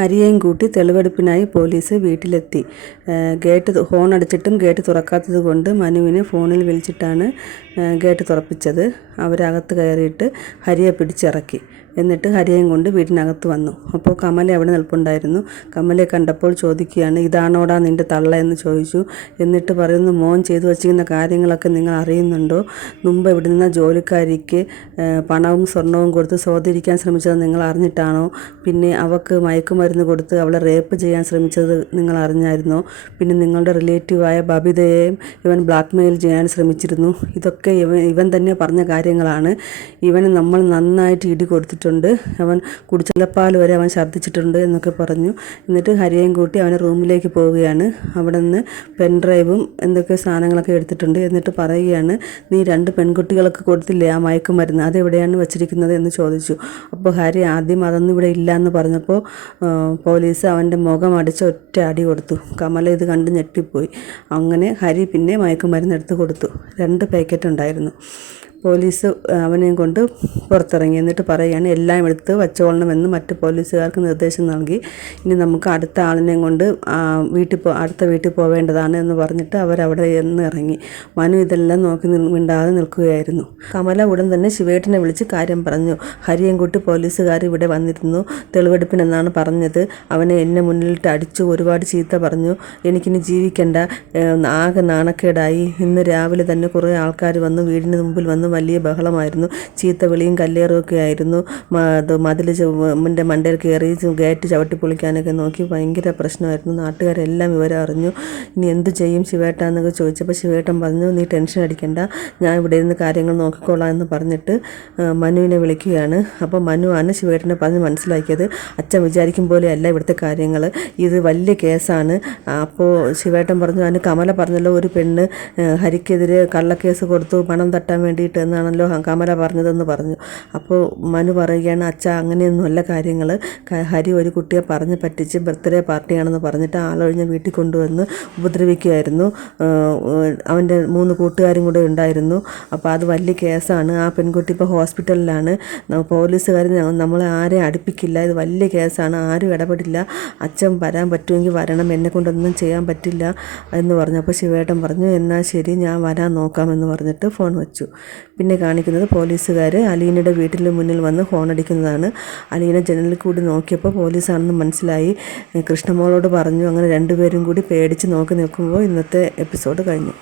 ഹരിയെയും കൂട്ടി തെളിവെടുപ്പിനായി പോലീസ് വീട്ടിലെത്തി. Horn അടിച്ചിട്ടും gate തുറക്കാത്തത് കൊണ്ട് മനുവിനെ ഫോണിൽ വിളിച്ചിട്ടാണ് ഗേറ്റ് തുറപ്പിച്ചത്. അവരകത്ത് കയറിയിട്ട് ഹരിയെ പിടിച്ചിറക്കി. എന്നിട്ട് ഹരിയെയും കൊണ്ട് വീട്ടിനകത്ത് വന്നു. അപ്പോൾ കമല അവിടെ നിൽപ്പുണ്ടായിരുന്നു. കമലയെ കണ്ടപ്പോൾ ചോദിക്കുകയാണ്, ഇതാണോടാ നിൻ്റെ തള്ള എന്ന് ചോദിച്ചു. എന്നിട്ട് പറയുന്നു, മോൻ ചെയ്തു വച്ചിരിക്കുന്ന കാര്യങ്ങളൊക്കെ നിങ്ങൾ അറിയുന്നുണ്ടോ? മുമ്പ് ഇവിടെ നിന്ന ജോലിക്കാരിക്ക് പണവും സ്വർണവും കൊടുത്ത് സ്വാധീനിക്കാൻ ശ്രമിച്ചത് നിങ്ങൾ അറിഞ്ഞിട്ടാണോ? പിന്നെ അവൾക്ക് മയക്കുമരുന്ന് കൊടുത്ത് അവളെ റേപ്പ് ചെയ്യാൻ ശ്രമിച്ചത് നിങ്ങൾ അറിഞ്ഞായിരുന്നോ? പിന്നെ നിങ്ങളുടെ റിലേറ്റീവായ ബബിതയെയും ഇവൻ ബ്ലാക്ക്മെയിൽ ചെയ്യാൻ ശ്രമിച്ചിരുന്നു. ഇതൊക്കെ ഇവൻ തന്നെ പറഞ്ഞ കാര്യങ്ങളാണ്. ഇവന് നമ്മൾ നന്നായിട്ട് ഇടി കൊടുത്തിട്ടുണ്ട്. അവൻ കുടിച്ചലപ്പാൽ വരെ അവൻ ഛർദ്ദിച്ചിട്ടുണ്ട് എന്നൊക്കെ പറഞ്ഞു. എന്നിട്ട് ഹരിയെയും കൂട്ടി അവനെ റൂമിലേക്ക് പോവുകയാണ്. അവിടെ നിന്ന് പെൻഡ്രൈവും എന്തൊക്കെ സാധനങ്ങളൊക്കെ എടുത്തിട്ടുണ്ട്. എന്നിട്ട് പറയുകയാണ്, നീ 2 പെൺകുട്ടികൾക്ക് കൊടുത്തില്ലേ ആ മയക്കുമരുന്ന്, അതെവിടെയാണ് വെച്ചിരിക്കുന്നത് എന്ന് ചോദിച്ചു. അപ്പോൾ ഹരി ആദ്യം അതൊന്നും ഇവിടെ ഇല്ല എന്ന് പറഞ്ഞപ്പോൾ പോലീസ് അവൻ്റെ മുഖം അടിച്ച് ഒറ്റ അടി കൊടുത്തു. കമല ഇത് കണ്ട് ഞെട്ടിപ്പോയി. അങ്ങനെ ഹരി പിന്നെ മയക്കുമരുന്ന് എടുത്ത് കൊടുത്തു. 2 പാക്കറ്റ് ഉണ്ടായിരുന്നു. പോലീസ് അവനെയും കൊണ്ട് പുറത്തിറങ്ങി. എന്നിട്ട് പറയുകയാണ്, എല്ലാം എടുത്ത് വച്ചോളണമെന്ന് മറ്റ് പോലീസുകാർക്ക് നിർദ്ദേശം നൽകി. ഇനി നമുക്ക് അടുത്ത ആളിനെയും കൊണ്ട് അടുത്ത വീട്ടിൽ പോവേണ്ടതാണ് എന്ന് പറഞ്ഞിട്ട് അവരവിടെ നിന്ന് ഇറങ്ങി. മനു ഇതെല്ലാം നോക്കി മിണ്ടാതെ നിൽക്കുകയായിരുന്നു. കമല ഉടൻ തന്നെ ശിവേട്ടനെ വിളിച്ച് കാര്യം പറഞ്ഞു. ഹരിയെയും കൂട്ടി പോലീസുകാർ ഇവിടെ വന്നിരുന്നു, തെളിവെടുപ്പിനെന്നാണ് പറഞ്ഞത്. അവനെ എന്നെ മുന്നിലിട്ട് അടിച്ചു, ഒരുപാട് ചീത്ത പറഞ്ഞു. എനിക്കിനി ജീവിക്കണ്ട, ആകെ നാണക്കേടായി. ഇന്ന് രാവിലെ തന്നെ കുറേ ആൾക്കാർ വന്നു, വീടിന് മുമ്പിൽ വന്ന് വലിയ ബഹളമായിരുന്നു. ചീത്ത വിളിയും കല്ലേറും ഒക്കെ ആയിരുന്നു. മതിൽ മണ്ടയിൽ കയറി ഗേറ്റ് ചവിട്ടി പൊളിക്കാനൊക്കെ നോക്കി. ഭയങ്കര പ്രശ്നമായിരുന്നു. നാട്ടുകാരെല്ലാം വിവരം അറിഞ്ഞു. ഇനി എന്ത് ചെയ്യും ശിവേട്ട എന്നൊക്കെ ചോദിച്ചപ്പോൾ ശിവേട്ടൻ പറഞ്ഞു, നീ ടെൻഷൻ അടിക്കണ്ട, ഞാൻ ഇവിടെ ഇരുന്ന് കാര്യങ്ങൾ നോക്കിക്കോളാം എന്ന് പറഞ്ഞിട്ട് മനുവിനെ വിളിക്കുകയാണ്. അപ്പോൾ മനുവാണ് ശിവേട്ടനെ പറഞ്ഞ് മനസ്സിലാക്കിയത്, അച്ഛൻ വിചാരിക്കും പോലെയല്ല ഇവിടുത്തെ കാര്യങ്ങൾ, ഇത് വലിയ കേസാണ്. അപ്പോൾ ശിവേട്ടൻ പറഞ്ഞു, അതിന് കമല പറഞ്ഞല്ലോ ഒരു പെണ്ണ് ഹരിക്കെതിരെ കള്ളക്കേസ് കൊടുത്തു പണം തട്ടാൻ വേണ്ടിയിട്ട് എന്നാണല്ലോ കമല പറഞ്ഞതെന്ന് പറഞ്ഞു. അപ്പോൾ മനു പറയുകയാണ്, അച്ഛാ അങ്ങനെയൊന്നുമല്ല കാര്യങ്ങൾ. ഹരി ഒരു കുട്ടിയെ പറഞ്ഞ് പറ്റിച്ച് ബർത്ത്ഡേ പാർട്ടിയാണെന്ന് പറഞ്ഞിട്ട് ആളൊഴിഞ്ഞ വീട്ടിൽ കൊണ്ടുവന്ന് ഉപദ്രവിക്കുകയായിരുന്നു. അവൻ്റെ 3 കൂട്ടുകാരും കൂടെ ഉണ്ടായിരുന്നു. അപ്പോൾ അത് വലിയ കേസാണ്. ആ പെൺകുട്ടി ഇപ്പോൾ ഹോസ്പിറ്റലിലാണ്. പോലീസുകാർ നമ്മളെ ആരെയും അടുപ്പിക്കില്ല, ഇത് വലിയ കേസാണ്, ആരും ഇടപെടില്ല. അച്ഛൻ വരാൻ പറ്റുമെങ്കിൽ വരണം, എന്നെ കൊണ്ടൊന്നും ചെയ്യാൻ പറ്റില്ല എന്ന് പറഞ്ഞു. അപ്പോൾ ശിവേട്ടൻ പറഞ്ഞു, എന്നാൽ ശരി ഞാൻ വരാൻ നോക്കാമെന്ന് പറഞ്ഞിട്ട് ഫോൺ വെച്ചു. പിന്നെ കാണിക്കുന്നത് പോലീസുകാർ അലീനയുടെ വീട്ടിന് മുന്നിൽ വന്ന് ഹോണടിക്കുന്നതാണ്. അലീന ജനലിൽ കൂടി നോക്കിയപ്പോൾ പോലീസാണെന്ന് മനസ്സിലായി. കൃഷ്ണമോളോട് പറഞ്ഞു. അങ്ങനെ 2 പേരും കൂടി പേടിച്ച് നോക്കി നിൽക്കുമ്പോൾ ഇന്നത്തെ എപ്പിസോഡ് കഴിഞ്ഞു.